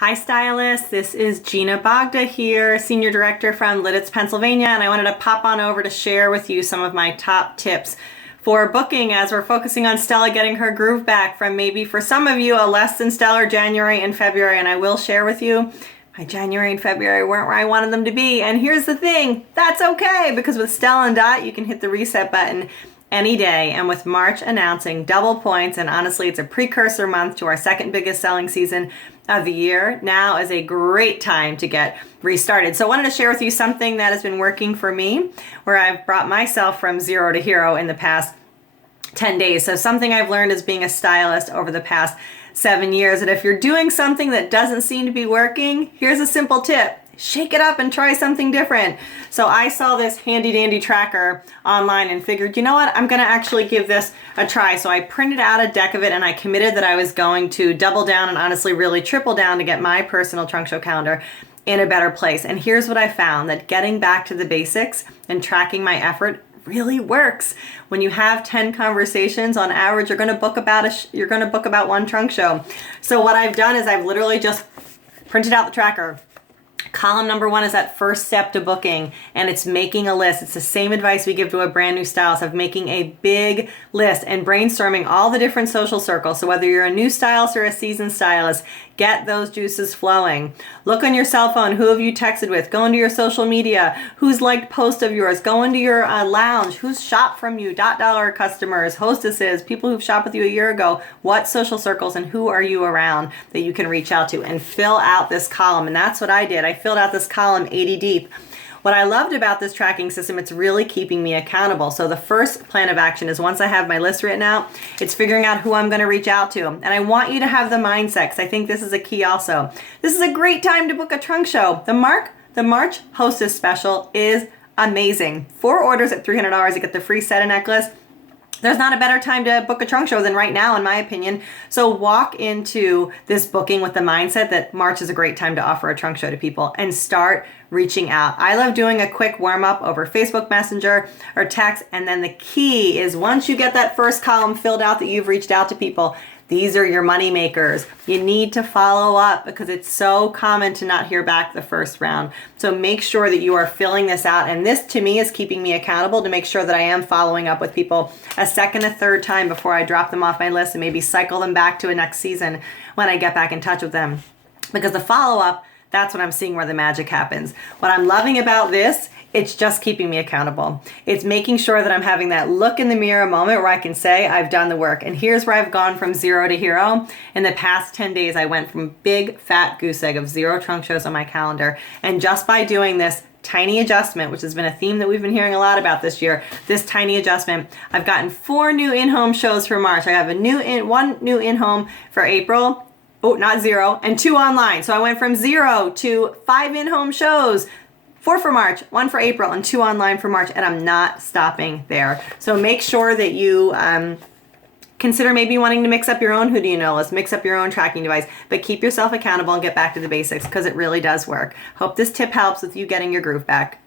Hi stylists, this is Gina Bogda here, Senior Director from Lidditz, Pennsylvania, and I wanted to pop on over to share with you some of my top tips for booking as we're focusing on Stella getting her groove back from maybe for some of you a less than stellar January and February. And I will share with you, my January and February weren't where I wanted them to be. And here's the thing, that's okay, because with Stella and Dot, you can hit the reset button any day. And with March announcing double points, and honestly, it's a precursor month to our second biggest selling season of the year, now is a great time to get restarted. So I wanted to share with you something that has been working for me, where I've brought myself from zero to hero in the past 10 days. So something I've learned as being a stylist over the past 7 years, that if you're doing something that doesn't seem to be working, here's a simple tip. Shake it up and try something different. So I saw this handy dandy tracker online and figured, you know what, I'm gonna actually give this a try. So I printed out a deck of it and I committed that I was going to double down and honestly really triple down to get my personal trunk show calendar in a better place. And here's what I found, that getting back to the basics and tracking my effort really works. When you have 10 conversations on average, you're gonna book about one trunk show. So what I've done is I've literally just printed out the tracker. Column number 1 is that first step to booking, and it's making a list. It's the same advice we give to a brand new stylist of making a big list and brainstorming all the different social circles. So whether you're a new stylist or a seasoned stylist, get those juices flowing. Look on your cell phone, who have you texted with? Go into your social media, who's liked posts of yours? Go into your lounge, who's shopped from you? $.dollar customers, hostesses, people who've shopped with you a year ago. What social circles and who are you around that you can reach out to? And fill out this column. And that's what I did. I filled out this column 80 deep. What I loved about this tracking system, it's really keeping me accountable. So the first plan of action is, once I have my list written out, it's figuring out who I'm going to reach out to. And I want you to have the mindset, because I think this is a key also. This is a great time to book a trunk show. The March Hostess Special is amazing. 4 orders at $300, you get the free set and necklace. There's not a better time to book a trunk show than right now, in my opinion. So walk into this booking with the mindset that March is a great time to offer a trunk show to people, and start reaching out. I love doing a quick warm up over Facebook Messenger or text. And then the key is, once you get that first column filled out that you've reached out to people, these are your money makers. You need to follow up, because it's so common to not hear back the first round. So make sure that you are filling this out. And this, to me, is keeping me accountable to make sure that I am following up with people a second, a third time before I drop them off my list and maybe cycle them back to a next season when I get back in touch with them. Because the follow-up, that's when I'm seeing where the magic happens. What I'm loving about this, it's just keeping me accountable. It's making sure that I'm having that look in the mirror moment where I can say I've done the work. And here's where I've gone from zero to hero. In the past 10 days, I went from big fat goose egg of 0 trunk shows on my calendar. And just by doing this tiny adjustment, which has been a theme that we've been hearing a lot about this year, this tiny adjustment, I've gotten 4 new in-home shows for March. I have one new in-home for April. Oh, not 0, and 2 online. So I went from 0 to 5 in-home shows, 4 for March, 1 for April, and 2 online for March, and I'm not stopping there. So make sure that you consider maybe wanting to mix up your own Who Do You Know list, mix up your own tracking device, but keep yourself accountable and get back to the basics, because it really does work. Hope this tip helps with you getting your groove back.